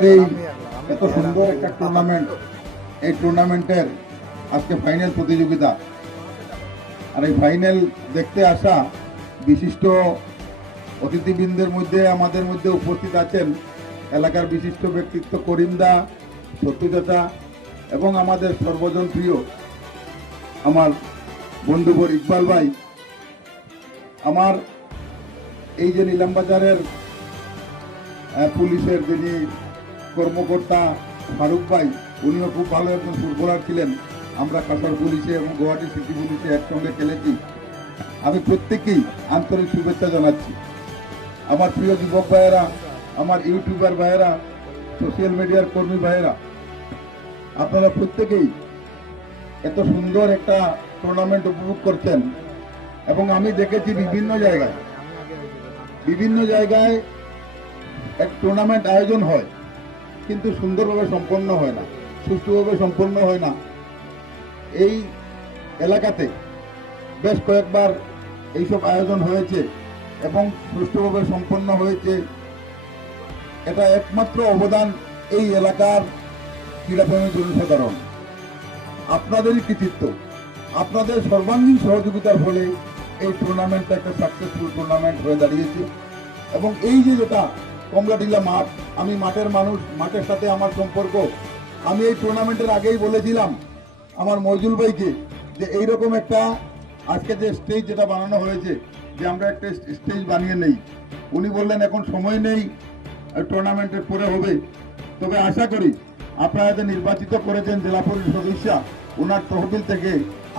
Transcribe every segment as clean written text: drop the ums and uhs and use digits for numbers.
এই এত সুন্দর একটা টুর্নামেন্ট, এই টুর্নামেন্টের আজকে ফাইনাল প্রতিযোগিতা। আর এই ফাইনাল দেখতে আসা বিশিষ্ট অতিথিবৃন্দের মধ্যে আমাদের মধ্যে উপস্থিত আছেন এলাকার বিশিষ্ট ব্যক্তিত্ব করিমদা, সত্যচাচা এবং আমাদের সর্বজন প্রিয় আমার বন্ধুবর ইকবাল ভাই। আমার এই যে নিলামবাজারের পুলিশের যিনি কর্মকর্তা ফারুক ভাই, উনিও খুব ভালো একজন ফুটবলার ছিলেন। আমরা কাছাড় পুলিশে এবং গুয়াহাটি সিটি পুলিশে একসঙ্গে খেলেছি। আমি প্রত্যেকেই আন্তরিক শুভেচ্ছা জানাচ্ছি। আমার প্রিয় যুবক ভাইয়েরা, আমার ইউটিউবার ভাইয়েরা, সোশ্যাল মিডিয়ার কর্মী ভাইয়েরা, আপনারা প্রত্যেকেই এত সুন্দর একটা টুর্নামেন্ট উপভোগ করছেন। এবং আমি দেখেছি বিভিন্ন জায়গায় এক টুর্নামেন্ট আয়োজন হয়, কিন্তু সুন্দরভাবে সম্পন্ন হয় না, সুষ্ঠুভাবে সম্পন্ন হয় না। এই এলাকাতে বেশ কয়েকবার এইসব আয়োজন হয়েছে এবং সুষ্ঠুভাবে সম্পন্ন হয়েছে। এটা একমাত্র অবদান এই এলাকার ক্রীড়াপ্রেমী জনসাধারণ, আপনাদেরই কৃতিত্ব। আপনাদের সর্বাঙ্গীন সহযোগিতার ফলে এই টুর্নামেন্টটা একটা সাকসেসফুল টুর্নামেন্ট হয়ে দাঁড়িয়েছে। এবং এই যে যেটা কমলাটিলা মাঠ, আমি মাঠের মানুষ, মাঠের সাথে আমার সম্পর্ক। আমি এই টুর্নামেন্টের আগেই বলেছিলাম আমার মজুল ভাইকে যে এইরকম একটা আজকে যে স্টেজ যেটা বানানো হয়েছে, যে আমরা একটা স্টেজ বানিয়ে নেই। উনি বললেন এখন সময় নেই, টুর্নামেন্টের পরে হবে। তবে আশা করি আপনারা যে নির্বাচিত করেছেন জেলা পরিষদ সদস্য, ওনার তহবিল থেকে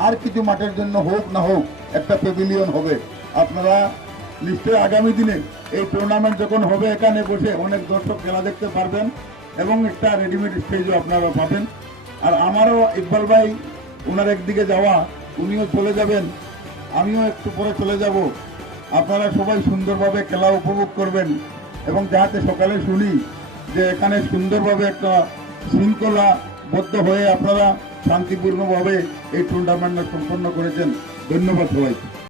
আর কিছু মাঠের জন্য হোক না হোক একটা প্যাভিলিয়ন হবে। আপনারা নিশ্চয়ই আগামী দিনে এই টুর্নামেন্ট যখন হবে, এখানে বসে অনেক দর্শক খেলা দেখতে পারবেন এবং একটা রেডিমেড স্টেজও আপনারা পাবেন। আর আমারও ইকবাল ভাই, ওনার একদিকে যাওয়া, উনিও চলে যাবেন, আমিও একটু পরে চলে যাব। আপনারা সবাই সুন্দরভাবে খেলা উপভোগ করবেন এবং যাতে সকালে শুনি যে এখানে সুন্দরভাবে একটা শৃঙ্খলাবদ্ধ হয়ে আপনারা শান্তিপূর্ণভাবে এই টুর্নামেন্টটা সম্পন্ন করেছেন। ধন্যবাদ সবাইকে।